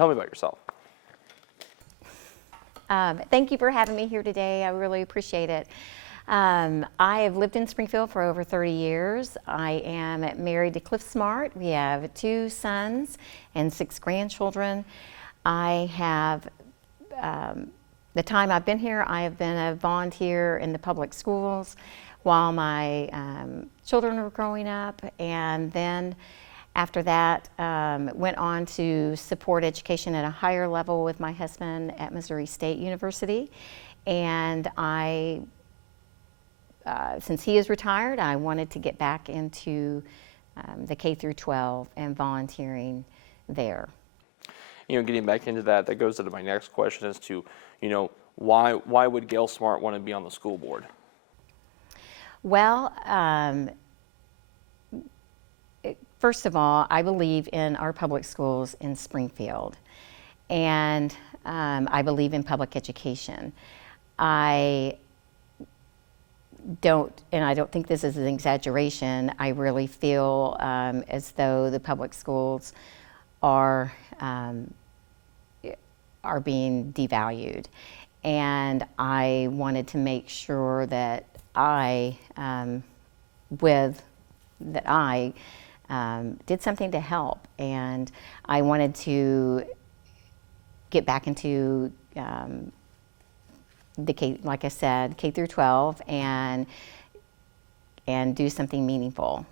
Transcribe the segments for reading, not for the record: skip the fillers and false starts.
Tell me about yourself. Thank you for having me here today. I really appreciate it. I have lived in Springfield for over 30 years. I am married to Cliff Smart. We have 2 sons and 6 grandchildren. I have, the time I've been here, I have been a volunteer in the public schools while my children were growing up, and then after that, went on to support education at a higher level with my husband at Missouri State University. And since he is retired, I wanted to get back into the K through 12 and volunteering there. Getting back into that, that goes into my next question as to, why would Gail Smart want to be on the school board? Well, first of all, I believe in our public schools in Springfield, and I believe in public education. I don't think this is an exaggeration, I really feel as though the public schools are being devalued. And I wanted to make sure that I did something to help, and I wanted to get back into the K, like I said, K through 12, and do something meaningful.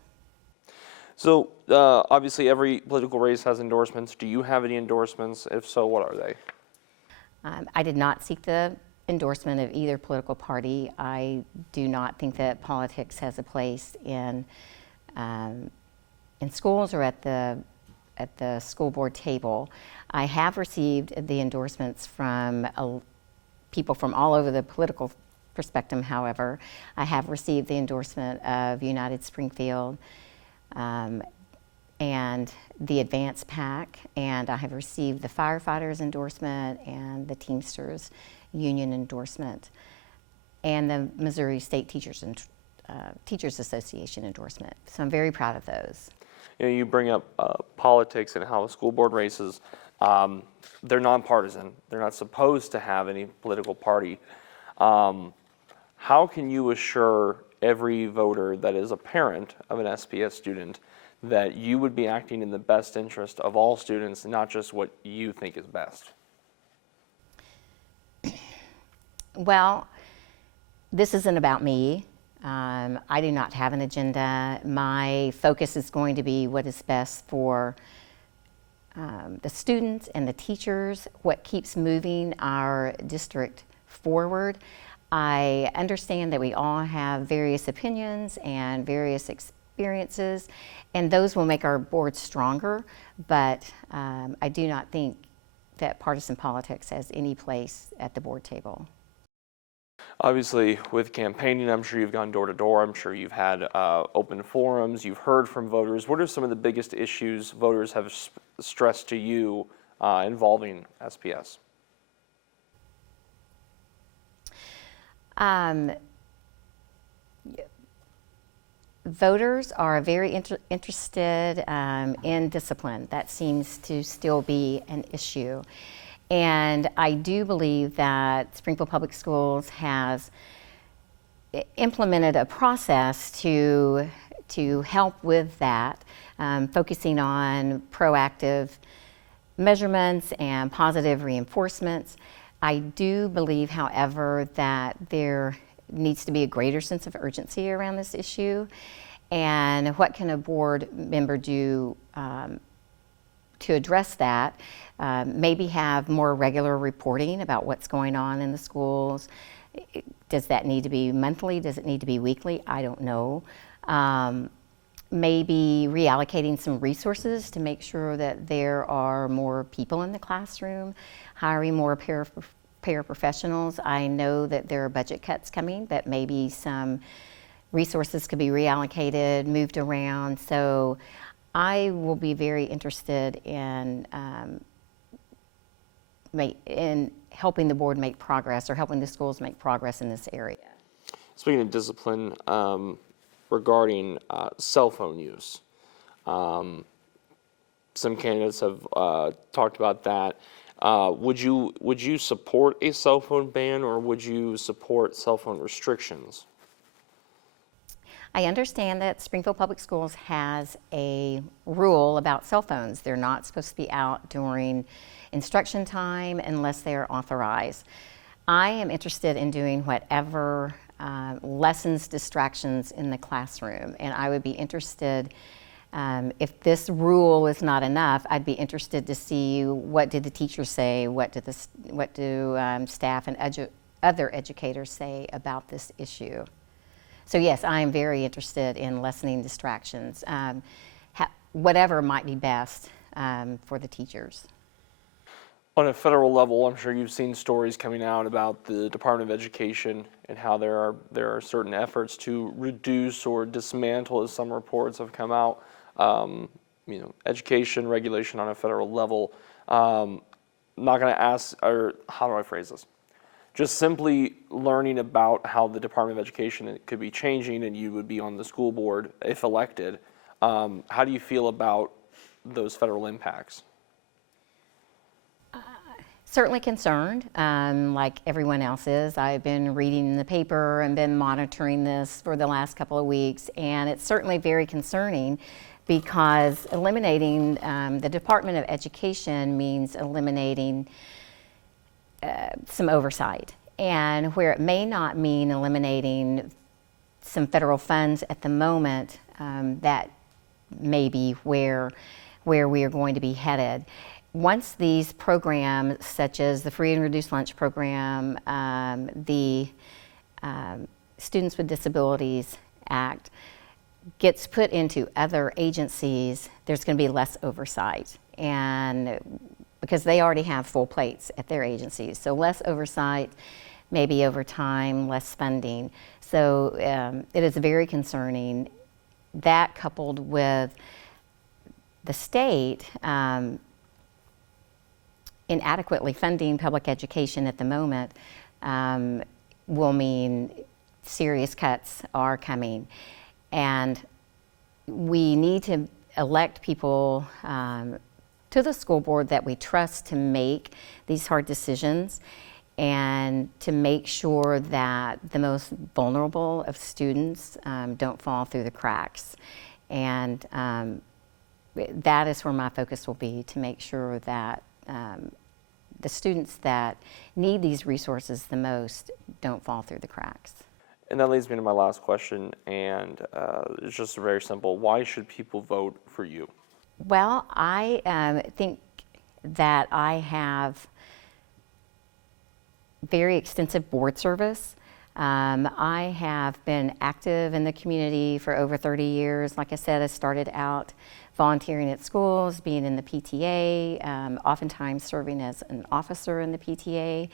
So obviously every political race has endorsements. Do you have any endorsements? If so, what are they? I did not seek the endorsement of either political party. I do not think that politics has a place in schools or at the school board table. I have received the endorsements from people from all over the political spectrum. However, I have received the endorsement of United Springfield and the Advance PAC, and I have received the firefighters endorsement and the Teamsters Union endorsement, and the Missouri State Teachers Association endorsement. So I'm very proud of those. You bring up politics and how school board races, they're nonpartisan. They're not supposed to have any political party. How can you assure every voter that is a parent of an SPS student that you would be acting in the best interest of all students, not just what you think is best? Well, this isn't about me. I do not have an agenda. My focus is going to be what is best for the students and the teachers, what keeps moving our district forward. I understand that we all have various opinions and various experiences, and those will make our board stronger, but I do not think that partisan politics has any place at the board table. Obviously, with campaigning, I'm sure you've gone door to door. I'm sure you've had open forums. You've heard from voters. What are some of the biggest issues voters have stressed to you involving SPS? Voters are very interested in discipline. That seems to still be an issue. And I do believe that Springfield Public Schools has implemented a process to help with that, focusing on proactive measurements and positive reinforcements. I do believe, however, that there needs to be a greater sense of urgency around this issue. And what can a board member do to address that? Maybe have more regular reporting about what's going on in the schools. Does that need to be monthly? Does it need to be weekly? I don't know. Maybe reallocating some resources to make sure that there are more people in the classroom, hiring more paraprofessionals. I know that there are budget cuts coming, but maybe some resources could be reallocated, moved around. So I will be very interested in helping the board make progress, or helping the schools make progress in this area. Speaking of discipline, regarding cell phone use, some candidates have talked about that. Would you support a cell phone ban, or would you support cell phone restrictions? I understand that Springfield Public Schools has a rule about cell phones. They're not supposed to be out during instruction time unless they are authorized. I am interested in doing whatever lessens distractions in the classroom, and I would be interested, if this rule is not enough, I'd be interested to see what did the teachers say, what do staff and other educators say about this issue. So yes, I am very interested in lessening distractions, whatever might be best for the teachers. On a federal level, I'm sure you've seen stories coming out about the Department of Education and how there are certain efforts to reduce or dismantle, as some reports have come out, education regulation on a federal level. I'm not going to ask, or how do I phrase this? Just simply learning about how the Department of Education could be changing, and you would be on the school board if elected. How do you feel about those federal impacts? Certainly concerned, like everyone else is. I've been reading the paper and been monitoring this for the last couple of weeks, and it's certainly very concerning because eliminating the Department of Education means eliminating some oversight, and where it may not mean eliminating some federal funds at the moment, that may be where we are going to be headed. Once these programs, such as the Free and Reduced Lunch Program, the Students with Disabilities Act, gets put into other agencies, there's going to be less oversight, and because they already have full plates at their agencies. So less oversight, maybe over time, less funding. So it is very concerning. That coupled with the state inadequately funding public education at the moment will mean serious cuts are coming. And we need to elect people to the school board that we trust to make these hard decisions and to make sure that the most vulnerable of students don't fall through the cracks. And that is where my focus will be, to make sure that the students that need these resources the most don't fall through the cracks. And that leads me to my last question, and it's just very simple. Why should people vote for you? Well, I think that I have very extensive board service. I have been active in the community for over 30 years. Like I said, I started out volunteering at schools, being in the PTA, oftentimes serving as an officer in the PTA.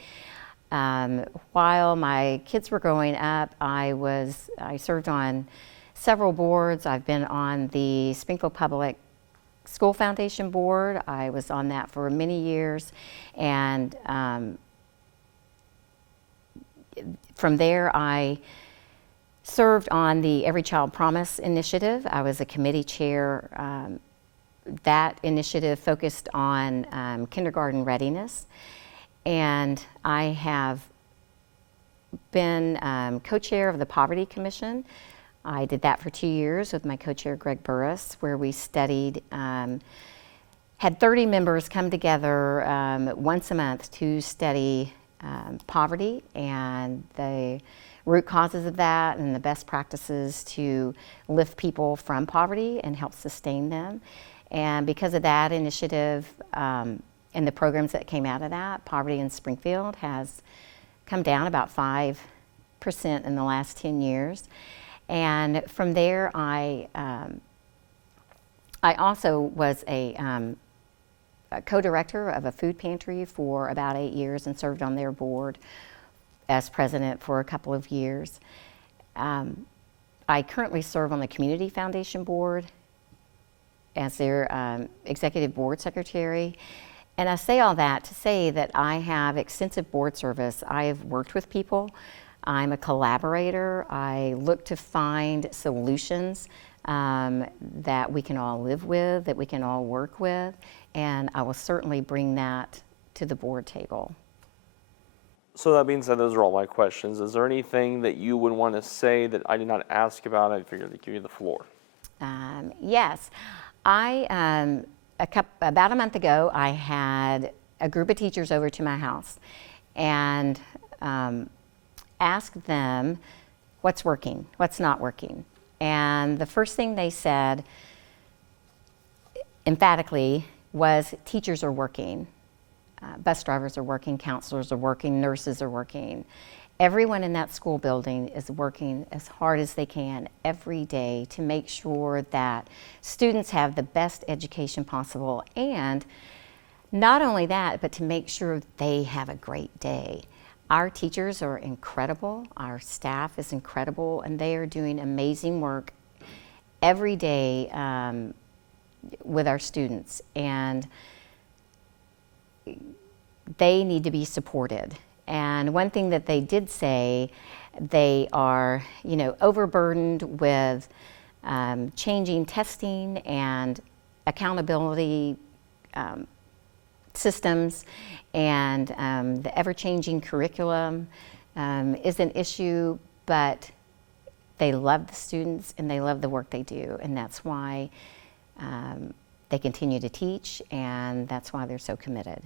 While my kids were growing up, I served on several boards. I've been on the Springfield Public School Foundation board. I was on that for many years, and from there I served on the Every Child Promise initiative. I was a committee chair. That initiative focused on kindergarten readiness, and I have been co-chair of the Poverty Commission. I did that for 2 years with my co-chair Greg Burris, where we studied, had 30 members come together once a month to study poverty and the root causes of that and the best practices to lift people from poverty and help sustain them. And because of that initiative and the programs that came out of that, poverty in Springfield has come down about 5% in the last 10 years. And from there, I also was a co-director of a food pantry for about 8 years and served on their board as president for a couple of years. I currently serve on the Community Foundation board as their executive board secretary. And I say all that to say that I have extensive board service. I have worked with people. I'm a collaborator. I look to find solutions that we can all live with, that we can all work with, and I will certainly bring that to the board table. So that being said, those are all my questions. Is there anything that you would want to say that I did not ask about? I figured to give you the floor. Yes, about a month ago, I had a group of teachers over to my house and asked them what's working, what's not working. And the first thing they said emphatically was teachers are working, bus drivers are working, counselors are working, nurses are working. Everyone in that school building is working as hard as they can every day to make sure that students have the best education possible, and not only that, but to make sure they have a great day. Our teachers are incredible, our staff is incredible, and they are doing amazing work every day with our students, and they need to be supported. And one thing that they did say, they are, overburdened with changing testing and accountability systems, and the ever-changing curriculum is an issue, but they love the students and they love the work they do, and that's why they continue to teach, and that's why they're so committed.